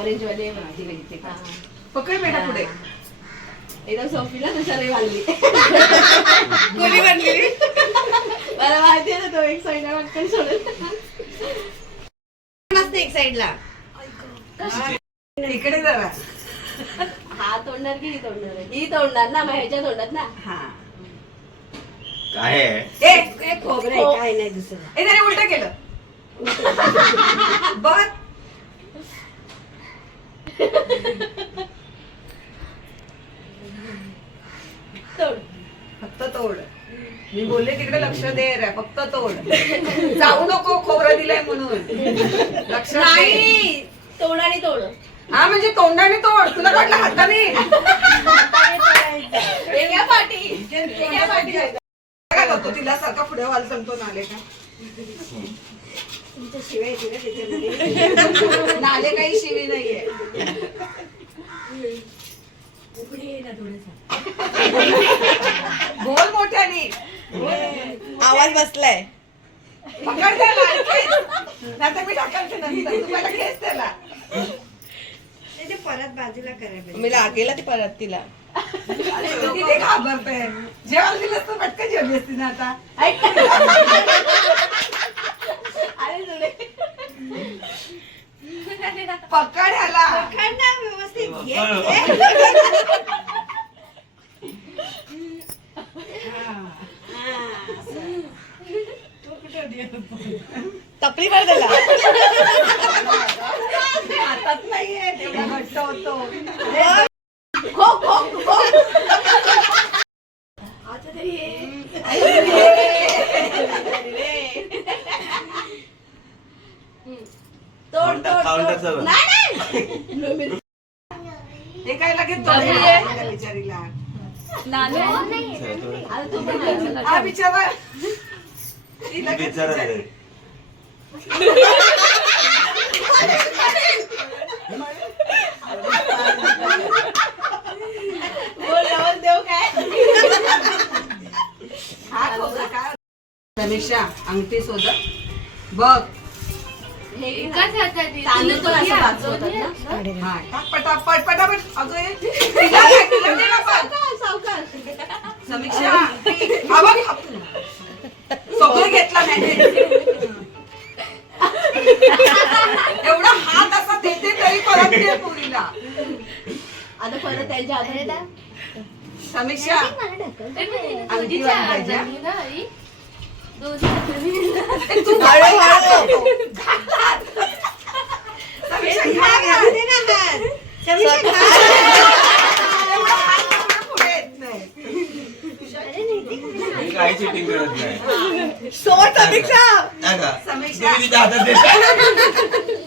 Orange वाले माहिती बघितली का पकड बेटा पुढे. एकदम सोफीला तुझ्या लई वाढली कोणी बनलेली मला माहिती आहे ना तो एक साईडला सोडून. असते एक साईडला इकडे जरा. हा तोडणार की ही तोडणार? ही तोडणार ना मग ह्याच्या तोंडात ना. हा. काय? आहे एक एक खोबरं काय नाही दुसरं. ए त्याने उलट केलं. बघ. फक्त तोड. मी बोलले तिकडे लक्ष दे रे फक्त तोड. जाऊ नको खोबरं दिलंय म्हणून. लक्ष नाही तोड आणि तोड. हा म्हणजे तोंडाने तोड. तुला वाटलं हाताने? वेगळ्या पाठी. वेगळ्या पाठी. काय करतो? तिला सारखा पुढे वाल सांगतो नाले का? तुमच्या शिवाय येते ना त्याच्यामध्ये. नाले काही शिवी नाहीये. बोल मोठ्याने. आवाज बसलाय. पकड त्याला नाही मी टाकायचं नंतर. खेच त्याला. परत बाजूला करायला मी लागेल ती परत तिला. तिथे घाबरते जेवायला दिलंस तर पटकन जेवली असती ना आता. अरे जुळे पकड. तपली मार त्याला. हातात नाहीये तेवढा घट्ट होतो. सगळं. हे काय लगेच तोडून त्या बिचारीला? आता तू पण नाही. हा बिचारा. ती लगेच बिचारा बिचारी. रे. बोल लावून देऊ काय? हा खोबरं अंगठी शोधत बघ. तांदूळ पण असं वाजवतात ना हा टाक पटापट पटापट अगं हे. तिला काय, तिला दे ना पण. समीक्षा हा. बघ हा. सगळं घेतला मॅने एवढा हात असा देते तरी परत दे पुरीला. आता परत त्यांच्या हातात समीक्षा. अंगठी वाली पाहिजे. हा? ए, तू एवढं हात करून पुढे येत नाही. मी काही चिटिंग करत नाही समीक्षा? समीक्षा. हातात देता.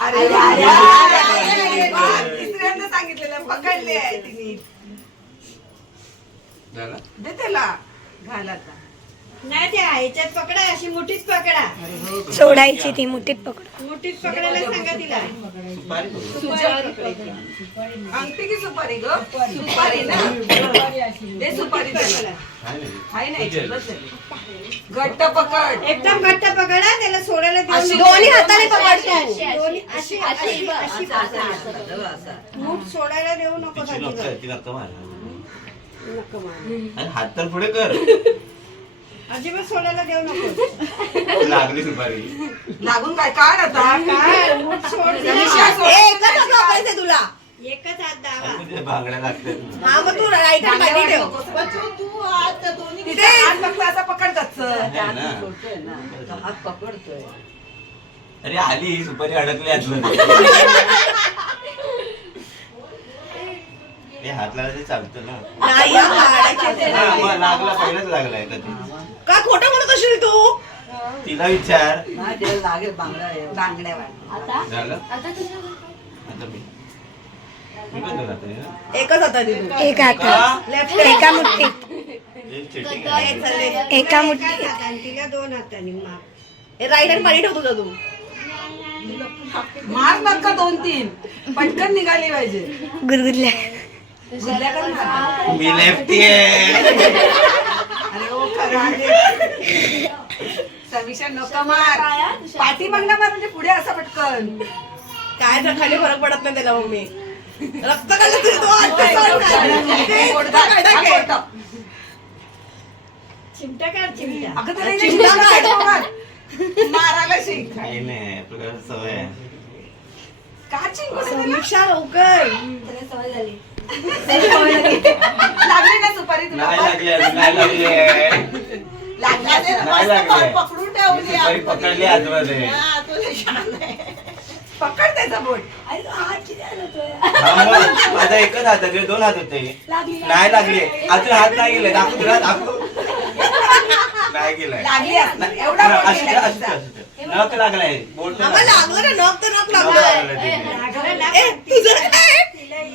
अरे. तिसऱ्यांदा सांगितलेलं पकडले आहे तिने झालं? दे त्याला घाल आता नाही त्या ह्याच्यात पकडा अशी मुठीत पकडा. सोडायची ती मुठीत पकड. मुठीत पकडायला सांगा तिला. सुपारी की सुपारी ग? सुपारी. ना? दे सुपारी त्याला. काय नाही. हाय नाही बस झाली. घट्ट पकड. एकदम घट्ट पकडा त्याला सोडायला देऊ अशी नका. दोन्ही हाताने पकड. दोन्ही अशी अशी अशी बघ, अशी असं, असं, असं, असं. मूठ सोडायला देऊ नको तिची नक्क अजिबात. ती नक्क मार. नको मार. हात तर पुढे कर. अजिबात सोडायला देऊ नको. लागली सुपारी लागून काय? काढ आता? काय? मूठ सोड समीक्षा, सोड. एकच हात तुला. एकच हात दावा आणि तुझ्या बांगड्या लागतात. हा मग तू राईट हँड मागे ठेव. तिथे हात फक्त असा पकड गच्च. आहे ना. हात पकडतोय. अरे आली. ही सुपारी अडकली आतमध्ये. हे हात लावायचं चालतं ना. हा. हा, लागला पहिलाच लागलाय कधी का खोटं म्हणत असेल तू? तिला विचार. बांगड्यावर आता? झालं? आता कसं आता मी. मी पण तुला आता, हा? एकच हाताने तू. एक? लेफ्ट एका हे cheating आहे. चालले. एका तिला दोन हाताने मार. राईट हँड मागे ठेव तुझा तू. मार नका दोन तीन. पटकन निघाली पाहिजे. गुरगुरल्या. मी लेफ्टी आहे. समीक्षा नको मार. पाठी मागला मार म्हणजे पुढे असं पटकन. काय तर खाली फरक पडत नाही त्याला मम्मी. रक्त हा. चिमटा काढ चिमटा. अगं त्याला इथे चिमटा काढ. मार. मारायला शिक. काही नाही आपल्याला सवय आहे. का चिंकू समीक्षा लवकर. त्याला सवय झाली. लागली ना सुपारी तुला? नाही लागली अजून नाही लागली आहे. लागला. ते नाही लागली पकडून ठेवली सुपारी पकडली आतमध्ये. पकड त्याचा बोट. हा मग, माझा एकच हात आहे दोन हात होते. नाही लागली. अजून हात नाही गेले. दाखव तुला दाखव. नाही गेलाय लागली असणार एवढा हा, बोट अशी गेलाय अशी तुझा. अशी. नख लागलाय बोट नाही आम्हाला लागलं. लागलं ना नख तर नख नख लागलाय लागलं ते. लागलं ना. ए तुझं काय?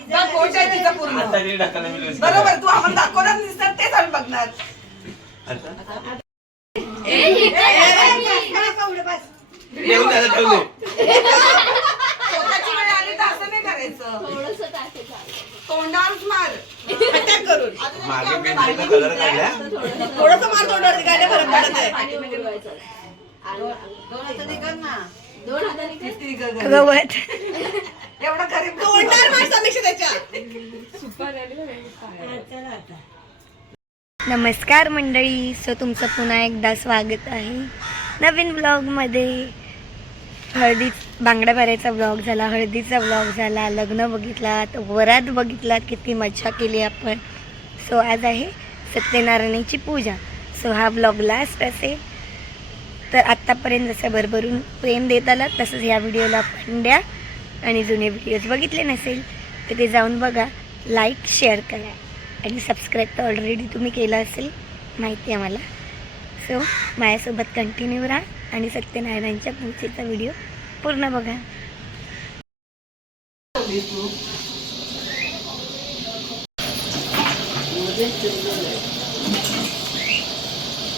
बघ, बोट आहे तिचं पूर्ण. आता तरी ढकललं मी लूज बरोबर तू आम्हाला दाखवणार दिसतात तेच आम्ही बघणार. आता? ठेवून द्या, ठेवून दे. स्वतःची वेळ आली तर असं नाही करायचं. थोडस टाकायचं तोंडावरच मार. अटॅक करून. मागे पेन्सिलचा कलर काढला थोडस मार तोंडावरती काय नाही फरक पडत आहे पाणी उडवायचं आणि दोन हाताने कर ना. दोन हाताने कर. किती ग- ग- गवत एवढं गरीब तोंडावर मार समीक्षा त्याच्या. चला आता नमस्कार मंडळी सो तुमचं पुन्हा एकदा स्वागत आहे नवीन ब्लॉगमध्ये हळदी बांगड्या भरायचा ब्लॉग झाला हळदीचा ब्लॉग झाला लग्न बघितलात वरात बघितलात किती मजा केली आपण. सो आज आहे सत्यनारायणाची पूजा. सो हा ब्लॉग लास्ट असेल तर आत्तापर्यंत जसं भरभरून प्रेम देत आलात तसंच ह्या व्हिडिओला पण द्या. आणि जुने व्हिडिओज बघितले नसेल तर ते जाऊन बघा. लाईक शेअर करा. आणि सबस्क्राईब तर ऑलरेडी तुम्ही केलं असेल माहिती आहे मला. सो माझ्यासोबत कंटिन्यू राहा. आणि सत्यनारायणच्या पूजेचा व्हिडिओ पूर्ण बघा.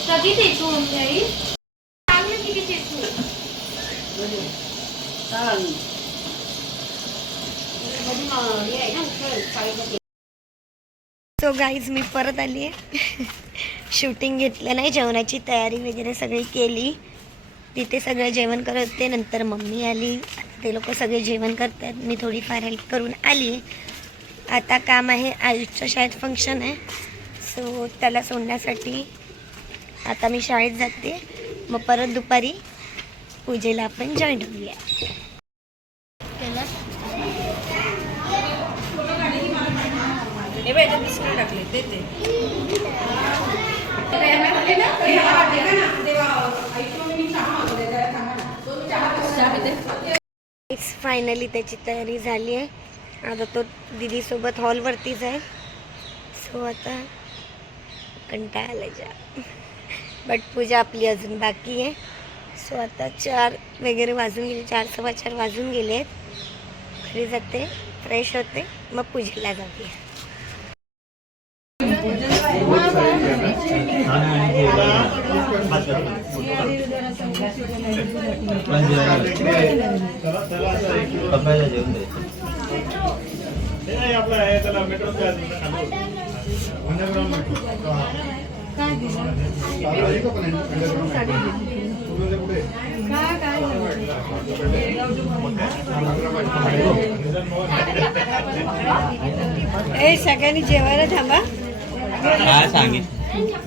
कधी चांगलं किती सो गाईज मी परत आली आहे शूटिंग घेतलं नाही जेवणाची तयारी वगैरे सगळी केली. तिथे सगळं जेवण करत होते. नंतर मम्मी आली. आता ते लोक सगळे जेवण करतात. मी थोडीफार हेल्प करून आली. आहे आता काम आहे. आयुषच्या शाळेत फंक्शन आहे. सो त्याला सोडण्यासाठी आता मी शाळेत जाते. मग परत दुपारी पूजेला आपण जॉईन होऊया. हे टाकले फायनली त्याची तयारी झाली आहे. आता तो दिदीसोबत हॉलवरतीच आहे. सो आता कंटाळा जा. बट पूजा आपली अजून बाकी आहे. सो आता चार वगैरे वाजून गेले. चार सव्वा चार वाजून गेले आहेत. घरी जाते फ्रेश होते. मग पूजेला जाते. सगळ्यांनी जेवायला थांबा. काय सांगितलं?